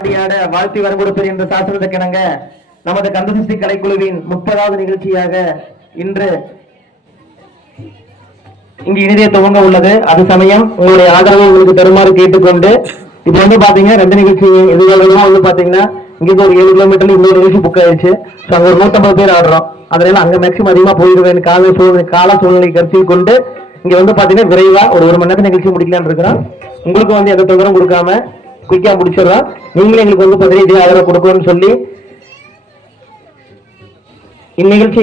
வாழ்த்தி வரங்கொடுப்பது என்ற சாஸ்திரத்துக்கிணங்க நமது கந்தசஷ்டி கலைக்குழுவின் 30வது நிகழ்ச்சியாக இன்று இங்கு இனிதே துவங்க உள்ளது. அது சமயம் உங்களுடைய ஆதரவை உங்களுக்கு தருமாறு கேட்டுக்கொண்டு இது வந்து பாத்தீங்கன்னா 2 நிகழ்ச்சி எதுவும் வந்து பாத்தீங்கன்னா இங்க ஒரு 7 கிலோமீட்டர்ல இன்னொரு நிகழ்ச்சி புக் ஆயிடுச்சு. அங்க ஒரு 150 பேர் ஆடுறோம். அதனால அங்க மேக்சிமம் அதிகமா போயிடுவேன் கால சூழ்நிலை கருத்தில் கொண்டு இங்க வந்து பாத்தீங்கன்னா விரைவா ஒரு 1 மணி நேரத்தில் நிகழ்ச்சி முடிக்கலான்னு இருக்கிறோம். உங்களுக்கு வந்து எந்த தொந்தரவும் கொடுக்காம குயிக்கா முடிச்சிடலாம். நீங்களே எங்களுக்கு வந்து பதினீட்டு ஆதரவு கொடுக்கணும்னு சொல்லி இந்நிகழ்ச்சி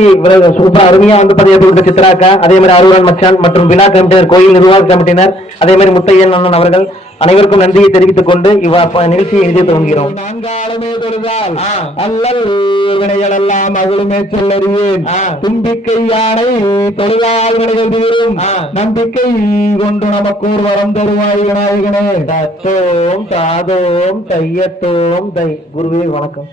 சூப்பர் அருமையா வந்து பதிவு சித்ராக்கா, அதே மாதிரி அருவான் மச்சான் மற்றும் விழா கமிட்டினர், கோயில் நிர்வாக கமிட்டினர், அதே மாதிரி முத்தையன் அண்ணன் அவர்கள் அனைவருக்கும் நன்றியை தெரிவித்துக் கொண்டு நிகழ்ச்சியை எழுதி துவங்குகிறோம். நான்காலமே தொழுதால் அல்லல் வினைகள் எல்லாம் மகளுமே சொல்லறியேன். தும்பிக்கை யானை தொழுதால் வினைகள் தீரும். நம்பிக்கை கொண்டு நமக்கு ஒரு வரம் தருவாய் விநாயகனே. தத்தோம் தாதோம் தையத்தோம் தை. குருவே வணக்கம்.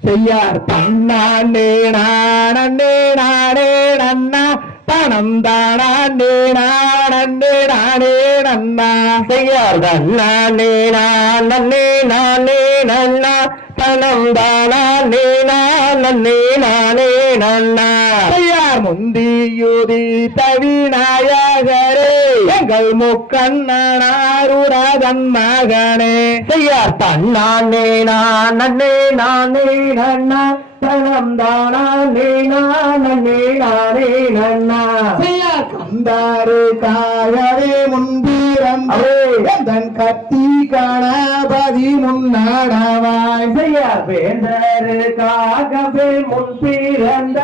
செய்யார் தன்னானே நானே நானே நன்னா பணம் தானே நானே நானே நன்னா. செய்யார் தன்னானே நானே நானே நன்னா பணம் தானே நானே நானே நன்னா. செய்யார் முந்தியுதி தவிநாயகரே எங்கள் முக்கண்ணனாருடன் மகனே. செய்யார் தன்னானே நானே நானே நன்னா பணம் தானே நானே நானே நன்னா. செய்யார் கந்தாரு காயரே முன்பிறந்தே எந்தன் கத்தி கணபதி முன்னாடவாய். செய்யார் வேந்தருக்காகவே முன் பிறந்த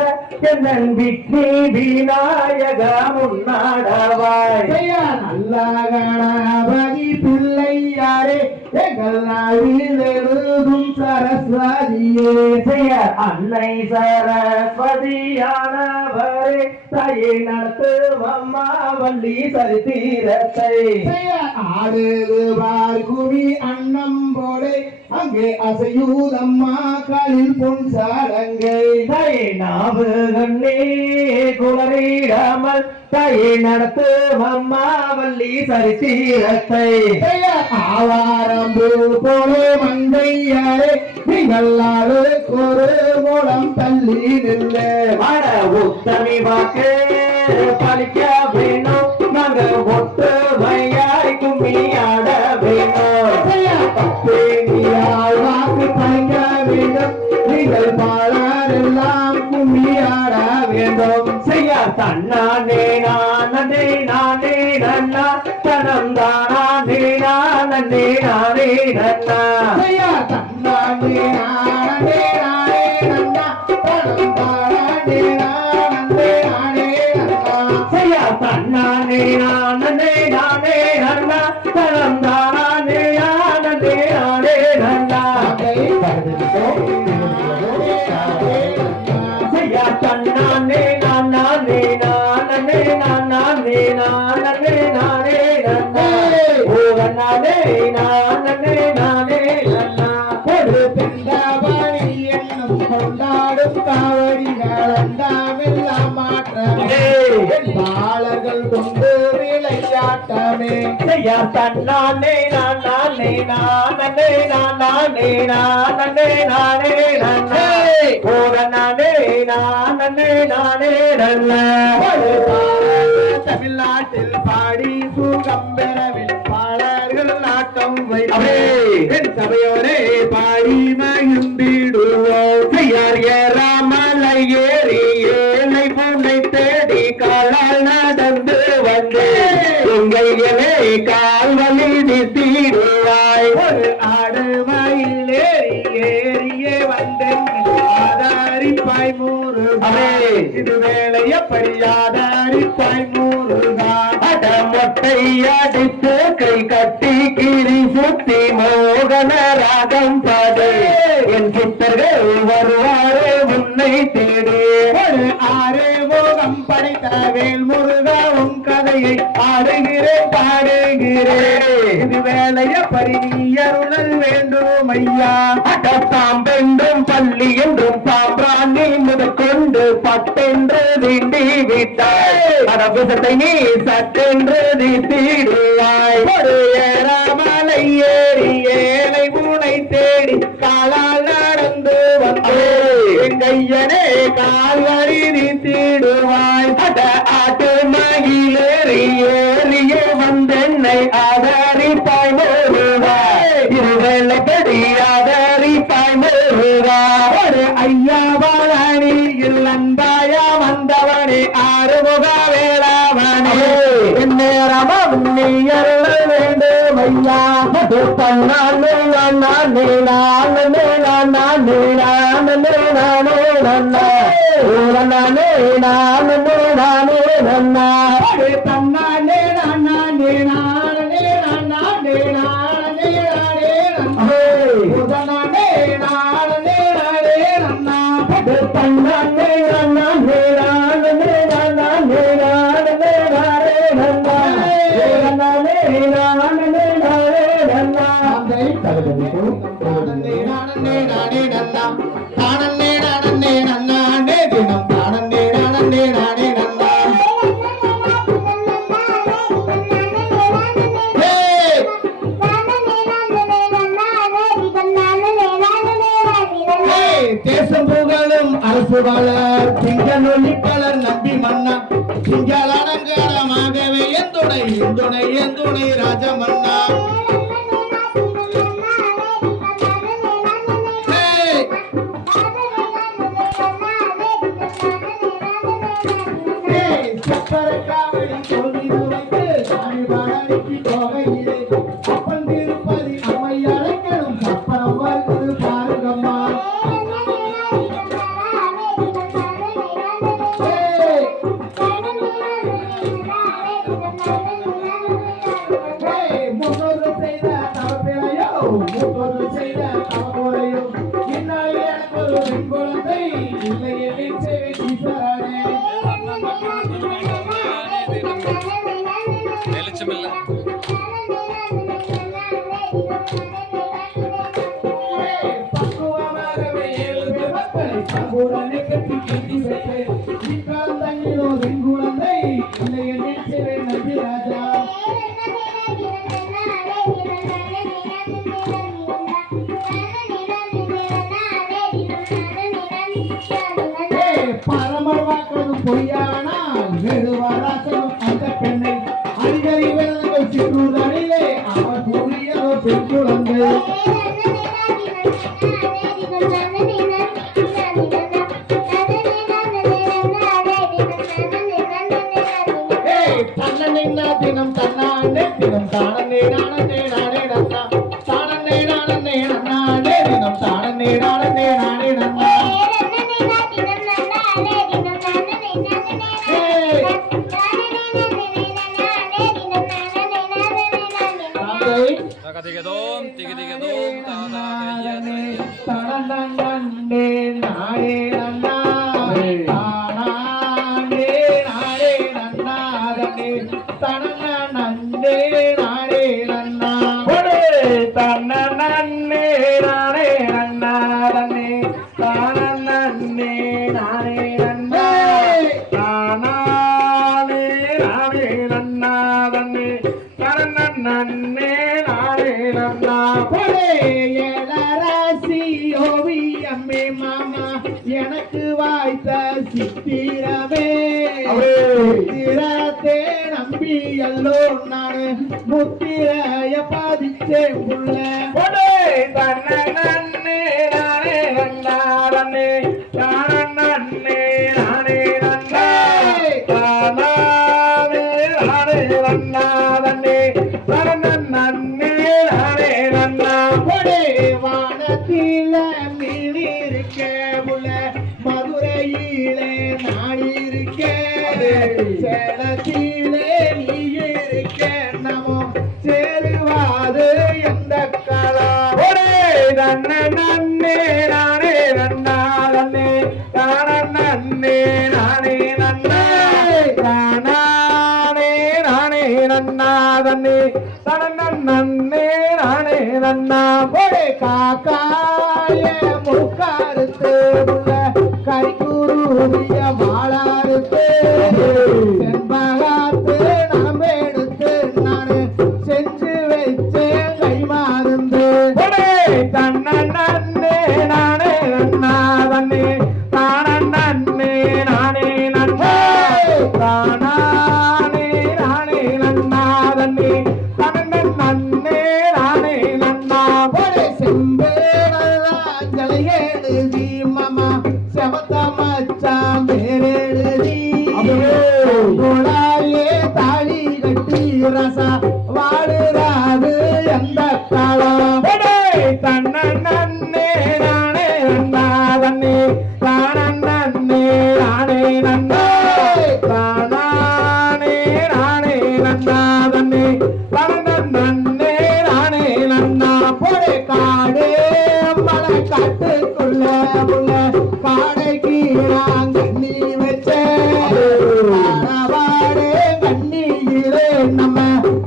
எந்தன் விக்னி விநாயக முன்னாடவாய். செய்யார் நல்ல கணபதி பிள்ளையாரே எங்கள் நாளில் எழுதும் சரஸ்வதியே. செய்யார் அன்னை சரஸ்வதியானவரே தாயை நடத்தும் அம்மா வள்ளி சரித்திரத்தை. ஆடுவார் குவி அன்னம் போலே அங்கே அசையூதம்மா காலில் பொன் சாடங்கை. தாயை நாவு கண்ணே குளறிடாமல் தாயை நடத்தும் அம்மா வள்ளி சரித்திரத்தை. ஆவாரம்பு போலே மங்கையாரே நீங்கள் ஒரு மூலம் தள்ளி நின்று வட உத்தமி வாக்கு பலிக்க வேணும். நாங்க ஒற்றுமையாய் கும்மியாட வேணும். வாக்கு பழிக்க வேண்டும். நீங்கள் பாடாரெல்லாம் கும்மியாட வேண்டும். செய்யா தன்னானே நானே நானே நன்னா தனம் தானே நானே நானே நன்னா. செய்யா தன்னானே நானே நானே நன்னா தனம் தானே நானே நானே நன்னா. செய்யா தன்னானே நானே நானே நன்னா தனம் தானே நானே நானே நன்னா. செய்யா தன்னானே நானே நானே நானே நானே நானே நன்னா. ஓ நானே நானே நானே நன்னா. ஒரு பிந்தாவணி என்னும் கொண்டாடும் காவடிகள் அண்டாமெல்லாம் மாற்றமே பாலர்கள் கொண்டு விளையாட்டமே. செய்யா தன்னானே நானே நானே நானே நானே நானே நன்னா. ஓ நானே நானே நானே நன்னா. தமிழ்நாட்டில் பாடி சுகம் பெறவில் பாடல்கள் நாட்டம் வைப்பேன் சபையோரே பாடி மகிழ்ந்திடுவோம். செய்யார் ஏறாமலை ஏறி ஏழை பூனை தேடி காலால் நடந்து வந்து உங்கையவே கால்வழி திசீடுவாய். ஒரு ஆடுவாயில் ஏறி ஏறியே வந்தேன் ஆதாரிப்பாய் முருகா. இது வேலை எப்படி ஆதாரிப்பாய் முருகா. அட மொட்டை அடித்து கை கட்டி கிரி சுத்தி மோகன ராகம் பாடு என் சித்தர்கள் வருவாரே உன்னை தேடி. ஒரு ஆறு மோகம் படைத்த வேல் முருகா உன் கதையை ஆடுகிறேன் பாடுகிறேன். இது வேலைய பரிணியருளல் வேண்டும் ஐயா. அடத்தாம்பென்றும் பள்ளி என்றும் சாம்பிராணி முதற்கொண்டு பட்டென்று தீண்டி விட்டாய். அரபுசத்தை நீ சட்டென்று தீட்டிடுவாய். ஒரு ஏறாமலை ஏறி ஏழை பூனை இருவேளை கடியாதரிப்பாய் முருகா ஐயா வாழணியில் அன்பாயா வந்தவனே ஆறுமுக வேளாவனே நேரமும் நீ எல்ல வேண்டும் ஐயா தன்னானே நானே நானே நானே நானே நானே நன்னா நானே நானே நானே நன்னா தன்னானே நானே நானே நானே நானே நானே உதனானே நானே நானே நன்னா தன்னானே நானே நானே நானே நானே நானே நன்னா நானே நானே நானே நன்னா நானே நானே நன்னா தானே நானே நன்னானே தினம் தானே நானே நானே நன்னா தேசம் புகழும் அரசு வளர் திங்களொலி பலர் நம்பி மன்னா திங்கள் அலங்காரமாகவே எந்துணை ராஜமன்னா சப்பரக்காவடி சொல்லி துரைத்து சாமி பாடலுக்கு போகையிலே அப்பன் திருப்பதி அம்மை அழைக்கணும் சப்பரம் வருது பாருங்கம்மா முன்னோர்கள் செய்த தவப்பிழையோ முன்னோர்கள் செய்த தவறுகளையோ என்னால் எனக்கு ஒரு பெண் குழந்தை இல்லை என் சேவை ஈஸ்வரனே பக்குவமாகவே ஏழு மக்களை பங்குடனே கட்டி கட்டி வைத்து இக்கால் தங்கிலோ பெண் குழந்தை இல்லை என் சேவை நம்பி ராஜா பரமர் வாக்கணும் பொய்யானால் வெறுவராசனும் அந்த பெண்ணை அடிக்கடி வெள்ளங்கள் சிற்றுதனிலே அவர் கூறியதோ பெண் குழந்தை தினம் தன்னாண்டே தினம் தானே நானே நானே நன்னா தானே நானே நன்னாண்டே தினம் தானே நானே நானே நன்னா தனனே நானே நன்னா தானே நானே நன்னாதனே தனனே நானே நன்னா தன்னே நானே நன்னாதனே தானே நானே நன்னா தானே நானே நன்னாதனே தன்னே நானே நன்னா ஏழராசி ஓவியம்மே மாமா எனக்கு வாய்த்த சித்திரமே சித்திரத்தே நம்பி எல்லோ நானு முத்திரைய பதிச்சேன் புள்ள தன்னே நானே நன்னாதனே தானே நானே நன்னா தானே நானே நன்னாதனே தன்னே நானே நன்னா வானத்தில மீன் இருக்க புள்ள மதுரையிலே நான் இருக்க சேலத்திலே நீ இருக்க நமோ சேருவாது எந்த கலா தன்னே நானே நன்னாதனே தானே நானே நன்னா தானே நானே நன்னாதனே தன்னே நானே நன்னா காக்காய முக்காருத்து உள்ள கரிக்குருவிய வாழாருத்து செண்பகாத்து நாம் எடுத்து நான் செஞ்சு வச்சேன் கை மாறுந்து தன்னே நானே நன்னாதனே தானே நானே நன்னா தானே நானே நன்னாதனே தன்னே நானே நன்னா காடே மலை காட்டுக்குள்ள உள்ள காடைக்கு நாங்க நீ வச்ச வாடே கண்ணியிலே நம்ம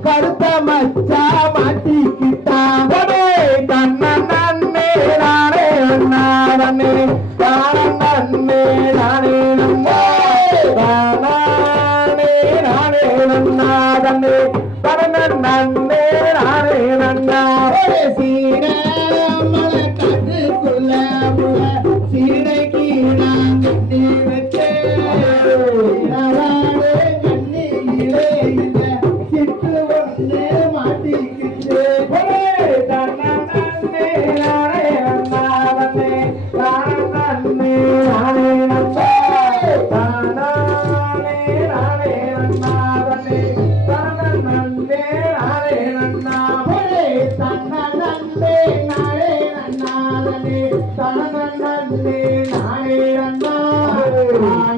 கருத்த மச்சா மாட்டிக்கிட்டாங்க தன்ன நன்னே நானே நானே நன்னே நானே நன்னே நானே நன்னாதன்னே பரன நன்னே நானே நன்னா சீன மலை காட்டுக்குள்ள சீடைக்கு நான் கட்டி வச்சே கண்ணியிலே இந்த சிட்டு ஒன்று மாட்டிக்கிட்டு தன்னே நானே நன்னாதன்னே நன்னே நானே நன்னா தானே நானே நன்னாதன்னே தன்னே நானே நன்னா தன்னே நானே நன்னாதன்னே தன்னே நானே நன்னா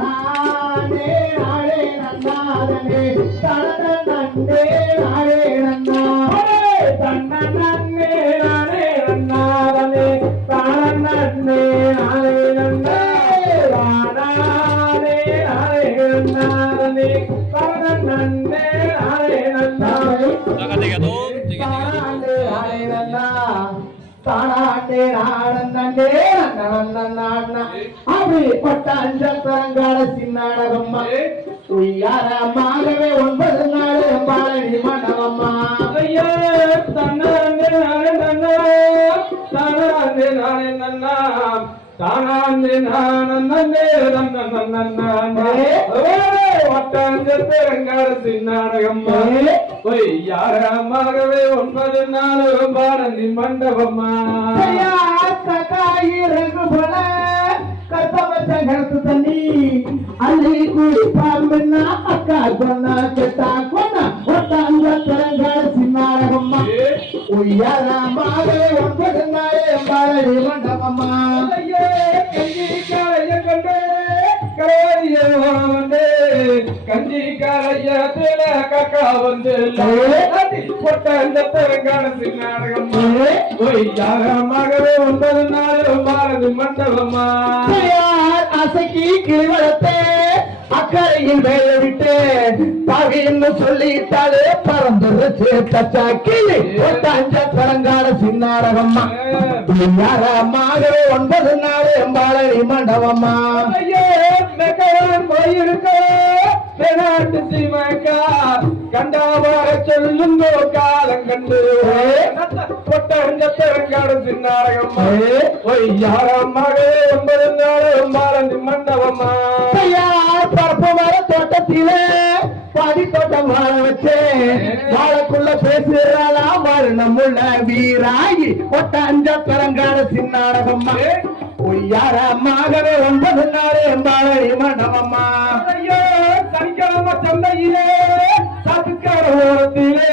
நானே நானே நன்னாதன்னே தன்னே நானே நன்னா தன்னே நானே நன்னாதன்னே தன்னே நானே நன்னா நானே நானே நன்னாதன்னே தன்னே நானே நன்னா அப்படி பட்டாஞ்சரங்கால சின்னாடகம்மா உய்யாரமாகவே 9 நாள் பாலடி மண்டபம்மா ஐயா தன்னே நன்னா தானே நானே நன்னா தானே நானே நன்னா வட்டாஞ்சரங்கால சின்னாடகம்மா யாரமாகவே 9 நாள் பாரதி மண்டபம்மா காயிரங்கு போல கர்த்தவச்ச தண்ணி அள்ளி குடிப்பாம்பன்னா அக்கா கொன்னா செட்டா கொன்னா ஒட்டாஞ்சரங்கால சின்னாடகம்மா உய்யாரமாகவே 9 நாள் பாரதி மண்டபம்மா கஞ்சி காலையத்துல கக்கா வந்து பொட்டாஞ்சரங்கால சின்னாடகம் யாரமாகவே 9 நாள் பாரதி மண்டபமா அசைக்கி கிளிவளத்தே அக்கறையில் வேலை விட்டு பகைன்னு சொல்லிட்டாலே பறந்துருச்சு தச்சா கிளி பொட்டாஞ்சரங்கால சின்னாடகம்மா யாரமாகவே 9 நாள் பாலடி மண்டபமா போயிருக்க நாட்டு சீமக்கா கண்டாவார சொல்லுங்கோ காலம் கண்டு பொட்டாஞ்சரங்கால சின்னாடகம்மா யாரமாகவே 9 நாள் பாலடி மண்டபமா பரப்பு மர தோட்டத்திலே பாதி தோட்டம் வாழ வச்சே வாழக்குள்ள பேசுறாளா மரணமுள்ள வீராகி பொட்டாஞ்சரங்கால சின்னாடகம்மா யாரமாகவே 9 நாள் பாலடி மண்டபம்மா சனிக்கிழமை சந்தையிலே சாத்துக்கார ஓரத்திலே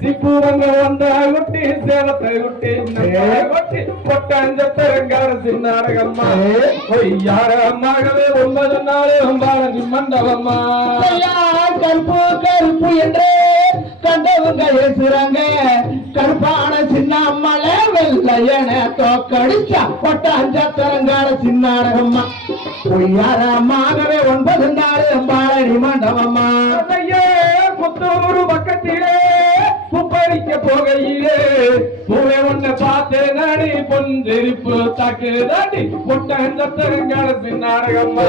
சிப்பூவங்க வந்த குட்டி சேலத்தை குட்டி பொட்டாஞ்சரங்கால சின்னாடகம்மா யாரமாகவே 9 நாள் பாலடி மண்டபம்மா கருப்பு கருப்பு என்று கண்டவங்க ஏசுறாங்க கருப்பான சின்ன மலை வெள்ளையன தோக்கடிச்சா பொட்டாஞ்சரங்கால சின்னாடகம்மா யாரமாகவே 9 நாள் பாலடி மண்டபம்மா புத்தூரு பக்கத்திலே புப்பரிக்க போகையிலே பூவே ஒன்ன பார்த்தே நாடி பொஞ்செரிப்பு தாக்கு தாண்டி பொட்டாஞ்சரங்கால சின்னாடகம்மா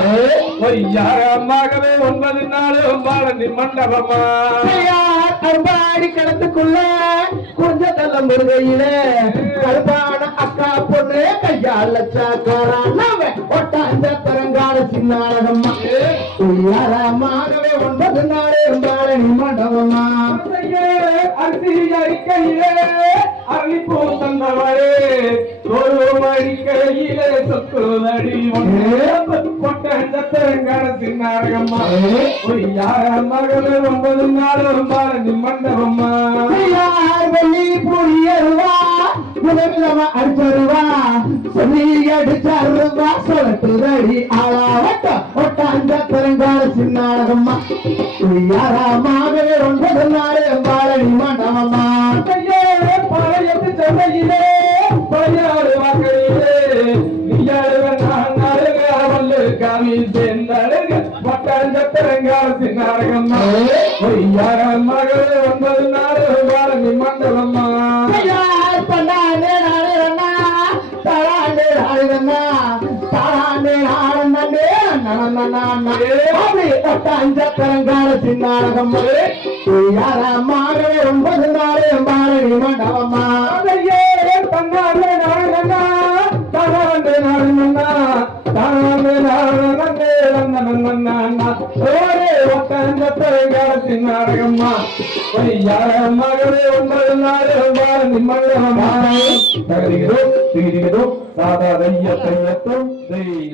யாரமாகவே 9 நாள் பாலடி மண்டபமா கருப்பாடி கடத்துக்குள்ள கொஞ்சதல்ல முருகையிலே கருப்பான அக்கா பொண்ணு கையால சாக்காரான பொட்டாஞ்சரங்கால சின்னாடகம்மா யாரமாகவே 9 நாள் பாலடி மண்டபமா அரிசி அரிக்கையிலே அரளிப்பூ தந்தவரே ஒரு மடிக்கையிலே சொத்துதடி பொட்டாஞ்சரங்கால சின்னாடகம்மா யாரமாகவே 9 நாள் பாலடி மண்டபம்மா வெள்ளி புரியருவா விதவிதமா அடிச்சருவா சொல்லி அடிச்சருவா சொல்லட்டுதடி ஆளாவட்ட பொட்டாஞ்சரங்கால சின்னாடகம்மா யாரமாகவே 9 நாள் பாலடி மண்டபம்மா பாளையத்து சென்னையிலே வருதுன்னா தாராண்டே ஆடந்தே அப்படி அஞ்சக்கரங்கால சின்னாரகம் யாரம்மாக 9 நாள் பாரதி மண்டபம்மா தன்னாலே நாடுங்கண்ணா தாராண்டே நாடுங்கண்ணா தாராண்டே நாடுங்கண்ணே நன்னா ஓரே அஞ்சக்கரங்கால சின்னாரகம்மா யாரம்மாகவே 9 நாள் பாரதி மண்டபம்மா தகதிகிறோம் தாதா தையத்தம் தெய்